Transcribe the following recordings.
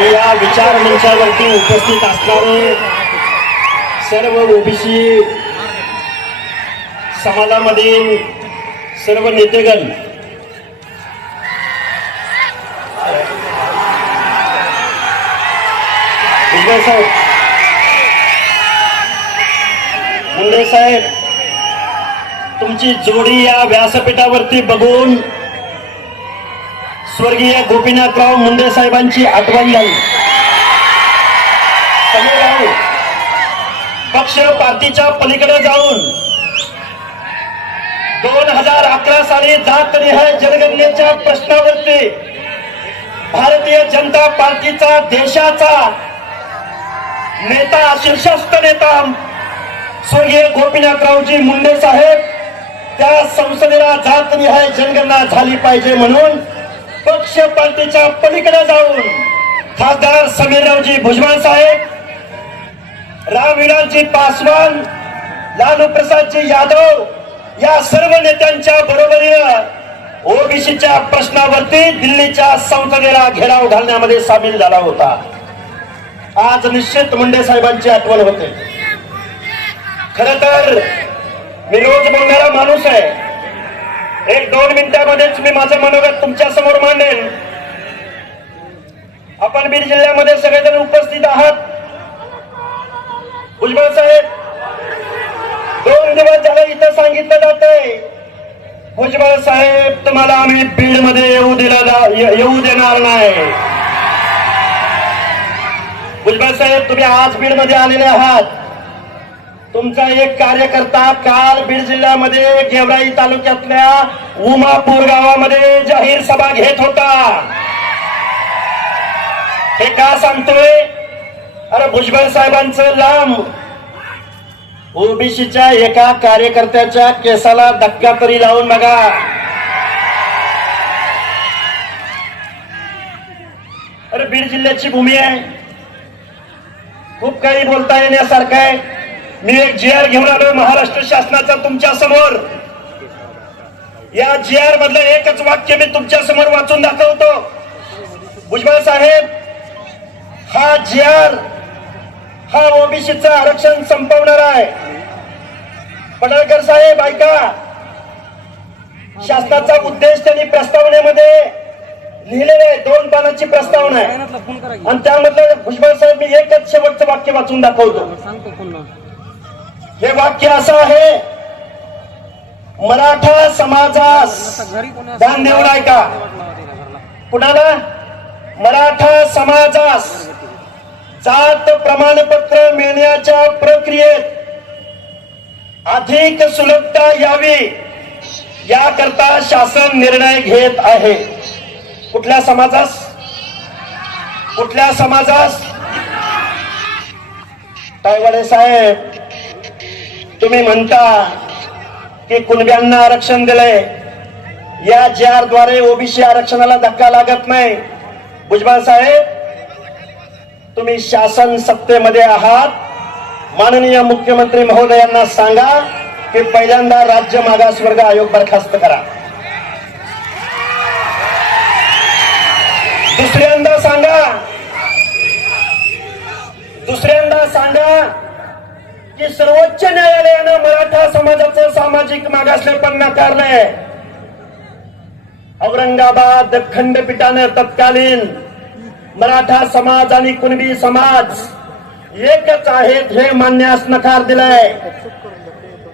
आणि या विचार मंचावरती उपस्थित असणारे सर्व ओबीसी समाजामधील सर्व नेतेगण, मुंडे साहेब, तुमची जोडी या व्यासपीठावरती बघून स्वर्गीय गोपीनाथराव मुंडे साहेबांची आठवण झाली. पक्ष पार्टीच्या पलीकडे जाऊन 2011 साली जातनिहाय जनगणनेच्या प्रश्नावरती भारतीय जनता पार्टीचा देशाचा नेता, शीर्षस्थ नेता स्वर्गीय गोपीनाथरावजी मुंडे साहेब त्या संसदेला जातनिहाय जनगणना झाली पाहिजे म्हणून पक्ष पार्टीच्या पलीकडे जाऊन खासदार समीररावजी भुजबळ साहेब, रामविलासजी पासवान, लालू प्रसादजी यादव या सर्व नेत्यांच्या बरोबरीने ओबीसीच्या प्रश्नावरती दिल्लीच्या संसदेला घेराव घालण्यामध्ये सामील झाला होता. आज निश्चित मुंडे साहेबांची आठवण होते. खर तर मी रोज बोलणारा माणूस आहे. 1-2 मिनिटांमध्येच मी माझं मनोगत तुमच्या समोर मांडेन. आपण बीड जिल्ह्यामध्ये सगळेजण उपस्थित आहात. भुजबळ साहेब, 2 दिवस झाले इथं सांगितलं जातंय, भुजबळ साहेब तुम्हाला आम्ही बीड मध्ये येऊ देणार नाही. भुजबळ साहेब, तुम्ही आज बीड मध्ये आलेले आहात. तुमचा एक कार्यकर्ता काल बीड जिल्ह्यामध्ये गेवराई तालुक्यातल्या उमापूर गावामध्ये जाहीर सभा घेत होता. हे का सांगतोय? अरे भुजबळ साहेबांचं लांब, ओबीसीच्या एका कार्यकर्त्याच्या केसाला धक्का तरी लावून बघा. अरे बीड जिल्ह्याची भूमी आहे, खूप काही बोलता येण्यासारखं आहे. मी एक GR घेऊन आलो महाराष्ट्र शासनाचा तुमच्या समोर. या GR मधलं एकच वाक्य मी तुमच्या समोर वाचून दाखवतो. भुजबळ साहेब, हा GR हा ओबीसीचं आरक्षण संपवणार आहे. पडळकर साहेब ऐका, शासनाचा उद्देश त्यांनी प्रस्तावनेमध्ये लिहिलेले आहे. 2 पानाची प्रस्तावना आहे आणि त्यामधलं भुजबळ साहेब मी एकच शेवटचं वाक्य वाचून दाखवतो. हे वाक्य असं आहे, मराठा समाजास, ध्यान देऊन ऐका, कुणाला? मराठा समाजास जात प्रमाणपत्र मिळण्याच्या प्रक्रियेत अधिक सुलभता यावी याकरता शासन निर्णय घेत आहे. कुठल्या समाजास? कुठल्या समाजास? तायवाडे साहेब, तुम्ही म्हणता की कुणब्यांना आरक्षण दिलंय, या GR द्वारे ओबीसी आरक्षणाला धक्का लागत नाही. भुजबळ साहेब, तुम्ही शासन सत्तेमध्ये आहात. माननीय मुख्यमंत्री महोदयांना सांगा की पहिल्यांदा राज्य मागासवर्ग आयोग बरखास्त करा. दुसऱ्यांदा सांगा की सर्वोच्च न्यायालयानं मराठा समाजाचं सामाजिक मागासलेपण नाकारलंय. औरंगाबाद खंडपीठाने तत्कालीन मराठा समाज आणि कुणबी समाज एकच आहेत हे मानण्यास नकार दिलाय.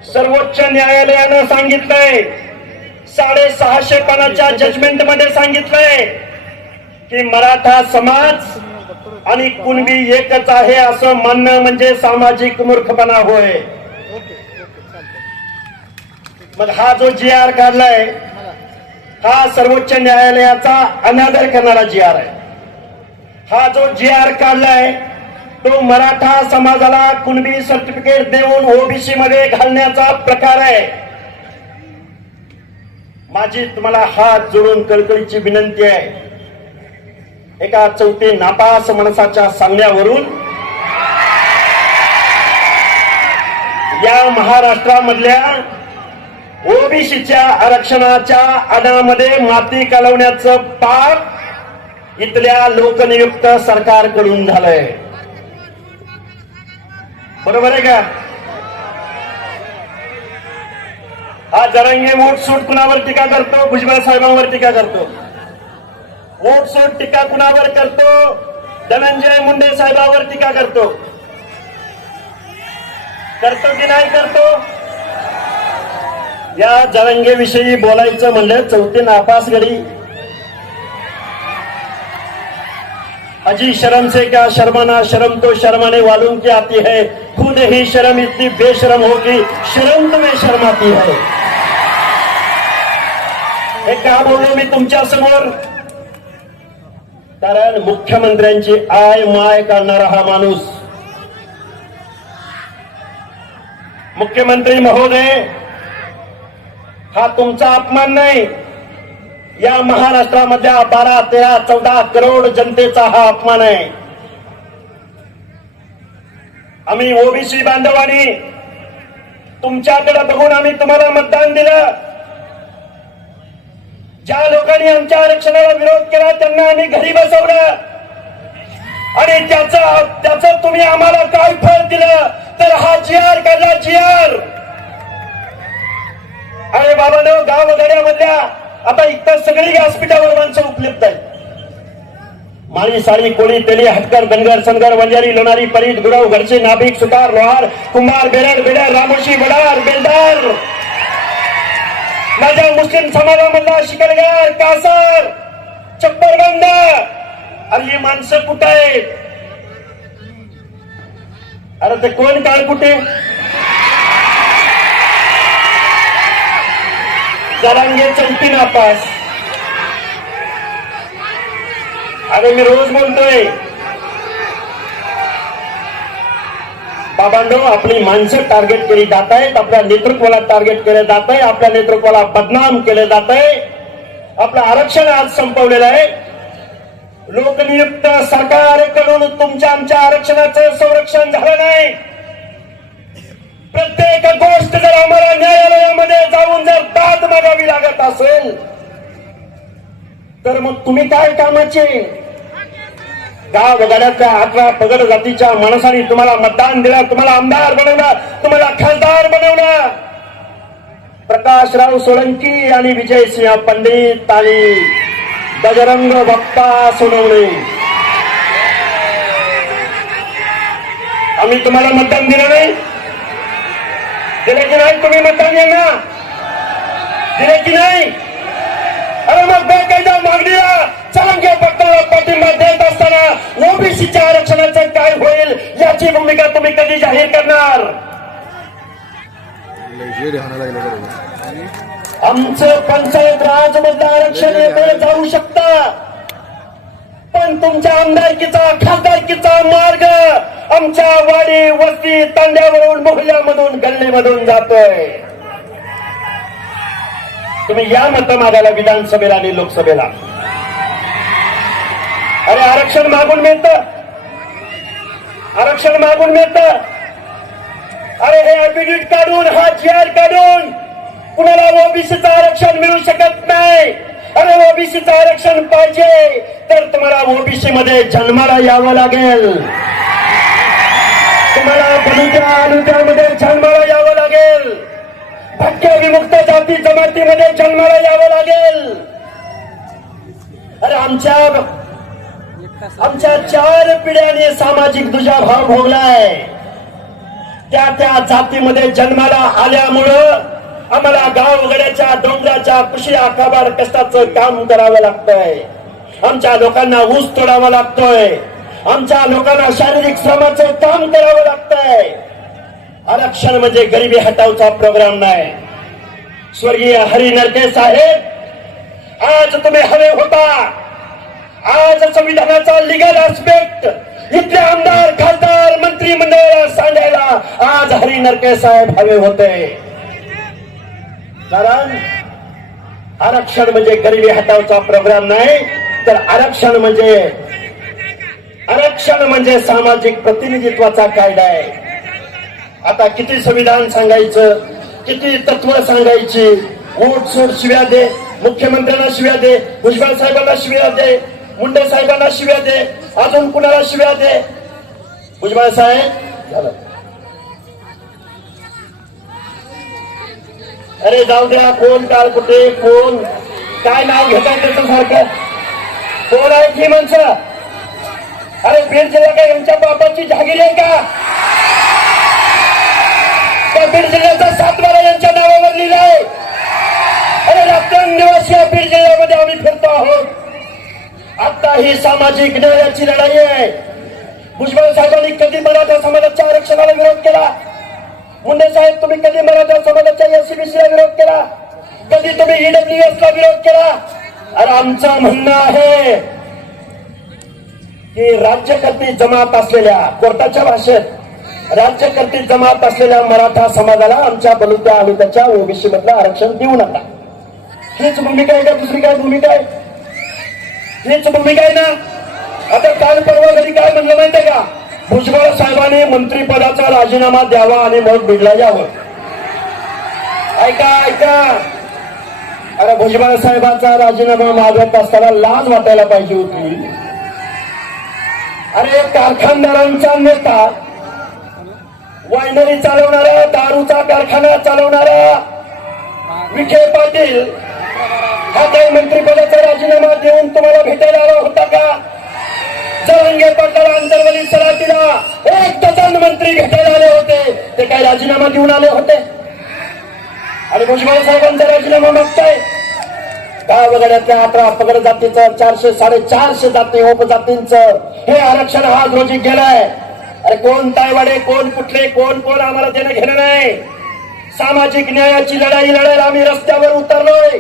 सर्वोच्च न्यायालयानं सांगितलंय, 650 पानाच्या जजमेंट मध्ये सांगितलंय की मराठा समाज आणि कुणबी एकच आहे असं मानणं म्हणजे सामाजिक मूर्खपणा होय. मग हा जो GR काढलाय हा सर्वोच्च न्यायालयाचा अनादर करणारा GR आहे. हा जो GR काढलाय तो मराठा समाजाला कुणबी सर्टिफिकेट देऊन ओबीसी मध्ये घालण्याचा प्रकार आहे. माझी तुम्हाला हात जोडून कळकळीची विनंती आहे, एका चौथी नापास माणसाच्या सांगण्यावरून या महाराष्ट्रामधल्या ओबीसीच्या आरक्षणाच्या अनामध्ये माती कालवण्याचं पाप इथल्या लोकनियुक्त सरकारकडून झालंय. बरोबर आहे का? हा जरांगे वोटसूट कुणावर टीका करतो? भुजबळ साहेबांवर टीका करतो. वोटसूट टीका कुणावर करतो? धनंजय मुंडे साहेबांवर टीका करतो. करतो की नाही करतो? या जरांगे विषयी बोलायचं म्हणलं चौथी नापास गडी. अजी शर्म से क्या शर्माना, शर्म तो शर्माने वालों की आती है, खुद ही शर्म इतनी बेशरम हो कि शर्म तुम्हें शर्माती है. हे का बोललो मी तुमच्या समोर? कारण मुख्यमंत्र्यांची आय माय करणारा हा माणूस, मुख्यमंत्री महोदय, हा तुमचा अपमान नाही, या महाराष्ट्रामधल्या 12, 13, 14 करोड जनतेचा हा अपमान आहे. आम्ही ओबीसी बांधवांनी तुमच्याकडे बघून आम्ही तुम्हाला मतदान दिलं. ज्या लोकांनी आमच्या आरक्षणाला विरोध केला त्यांना आम्ही घरी बसवलं आणि त्याचं तुम्ही आम्हाला काय फळ दिलं? तर हा GR काढला, GR. अरे बाबांनो, गावगाड्यामधल्या आता इथं सगळी व्यासपीठावर माणसं उपलब्ध आहेत. माळी, साळी, कोळी, तेली, हटकर, धनगर, सनगर, वंजारी, लोणारी, परीट, गुरव, घरचे, नाभिक, सुतार, लोहार, कुंभार, बेरड, बेडर, रामोशी, वडार, बेलदार, माझ्या मुस्लिम समाजामधला शिकलगार, कासर, चप्परबंद. अरे ही माणसं कुठं आहेत? अरे ते कोण काळ कुठे? जरांगे चौथी नापास. अरे मी रोज बोलतोय बाबांनो, आपली माणसं टार्गेट केली जात आहेत, आपल्या नेतृत्वाला टार्गेट केलं जात आहे, आपल्या नेतृत्वाला बदनाम केलं जात आहे. आपलं आरक्षण आज संपवलेलं आहे. लोकनियुक्त सरकारकडून तुमच्या आमच्या आरक्षणाचं संरक्षण झालं नाही. प्रत्येक गोष्ट जर आम्हाला न्यायालयामध्ये जाऊन जर दाद मागावी लागत असेल तर मग तुम्ही काय कामाचे? गावगाड्यातल्या 11 पगड जातीच्या माणसांनी तुम्हाला मतदान दिलं, तुम्हाला आमदार बनवलं, तुम्हाला खासदार बनवलं. प्रकाशराव सोळंकी आणि विजयसिंह पंडित आणि बजरंग बाप्पा सोनवणे, आम्ही तुम्हाला मतदान दिलं नाही? दिले की नाही? तुम्ही मतदान यांना दिले की नाही? अरे मग बेकायदा मागणीला जरांगे पक्षाला पाठिंबा देत असताना ओबीसीच्या आरक्षणाचं काय होईल याची भूमिका तुम्ही कधी जाहीर करणार? आमचं पंचायत राज मध्ये आरक्षण येतं जाऊ शकतं, पण तुमच्या आमदारकीचा खासदारकीचा मार्ग आमच्या वाडी, वस्ती, तांड्यावरून, मोहल्ल्यामधून, गल्लीमधून जातोय. तुम्ही या मत मागायला विधानसभेला आणि लोकसभेला. अरे आरक्षण मागून मिळतं, आरक्षण मागून मिळतं. अरे हे ऍफिडेव्हिट काढून, हा GR काढून कुणाला ओबीसीचं आरक्षण मिळू शकत नाही. अरे ओबीसीचं आरक्षण पाहिजे तर तुम्हाला ओबीसी मध्ये जन्माला यावं लागेल, तुम्हाला बलुत्या अनुत्यामध्ये जन्माला यावं लागेल, भटक्या विमुक्त जाती जमातीमध्ये जन्माला यावं लागेल. अरे आमच्या 4 पिढ्याने सामाजिक दुजाभाव भोगलाय. त्या जातीमध्ये जन्माला आल्यामुळं आम्हाला गावगड्याच्या, डोंगराच्या, कुशिया, काबाड कष्टाचं काम करावं लागतंय. आमच्या लोकांना ऊस तोडावा लागतोय, आमच्या लोकांना शारीरिक श्रमाचं काम करावं लागतंय. आरक्षण म्हणजे गरिबी हटावचा प्रोग्राम नाही. स्वर्गीय हरी नरके साहेब, आज तुम्ही हवे होता, आज संविधानाचा लिगल आस्पेक्ट इथले आमदार, खासदार, मंत्रिमंडळाला सांगायला आज हरी नरके साहेब हवे होते. कारण आरक्षण म्हणजे गरिबी हटावचा प्रोग्राम नाही, तर आरक्षण म्हणजे सामाजिक प्रतिनिधित्वाचा कायदा आहे. आता किती संविधान सांगायचं, किती तत्व सांगायची, वोट सोड शिव्या दे, मुख्यमंत्र्यांना शिव्या दे, भुजबळ साहेबांना शिव्या दे, मुंडे साहेबांना शिव्या दे, अजून कुणाला शिव्या दे. भुजबळ साहेब झालं. अरे जाऊ द्या, कोण काल कुठे कोण काय नाव घेतात त्याचं सारखं. कोण आहे ही माणसं? अरे बीड जिल्हा काय यांच्या बापाची जहागीर आहे का? बीड जिल्ह्याचा 7 यांच्या नावावर लिहिलाय. अरे रात्रंदिवस या बीड जिल्ह्यामध्ये आम्ही फिरतो आहोत. आता ही सामाजिक न्यायाची लढाई आहे. भुजबळ साहेबांनी कधी मराठा समाजाच्या आरक्षणाला विरोध केला? मुंडे साहेब तुम्ही कधी मराठा समाजाच्या एससीबीसीला विरोध केला? कधी तुम्ही ईडब्ल्यूएस ला विरोध केला? अरे आमचं म्हणणं आहे की राज्यकर्ती जमात असलेल्या, कोर्टाच्या भाषेत राज्यकर्ती जमात असलेल्या मराठा समाजाला आमच्या बलुत्या आलुत्याच्या ओबीसी मधलं आरक्षण देऊ नका. हीच भूमिका आहे का? दुसरी काय भूमिका आहे? हीच भूमिका आहे ना. आता काल परवा कधी काय म्हणलं माहितीये का? भुजबळ साहेबांनी मंत्रिपदाचा राजीनामा द्यावा आणि मग बीडला यावं. ऐका ऐका, अरे भुजबळ साहेबांचा राजीनामा मागत असताना लाज वाटायला पाहिजे होती. अरे कारखानदारांचा नेता, वायनरी चालवणारा, दारूचा कारखाना चालवणारा विखे पाटील हा काही मंत्रिपदाचा राजीनामा देऊन तुम्हाला भेटायला आला होता का? जरांगे पाटील अंतर्वली सराटीला 1 डझन मंत्री भेटायला आले होते. ते काय राजीनामा देऊन आले होते? आणि भुजबळ साहेबांचा राजीनामा मागताय. गाव वगैरेतल्या 11 पगड जातीचं, 400 450 जाती उपजातींचं हे आरक्षण आज रोजी गेलंय. अरे कोण तायवाडे, कोण कुठले, कोण कोण आम्हाला देणं घेणं नाही. सामाजिक न्यायाची लढाई लढायला आम्ही रस्त्यावर उतरलोय.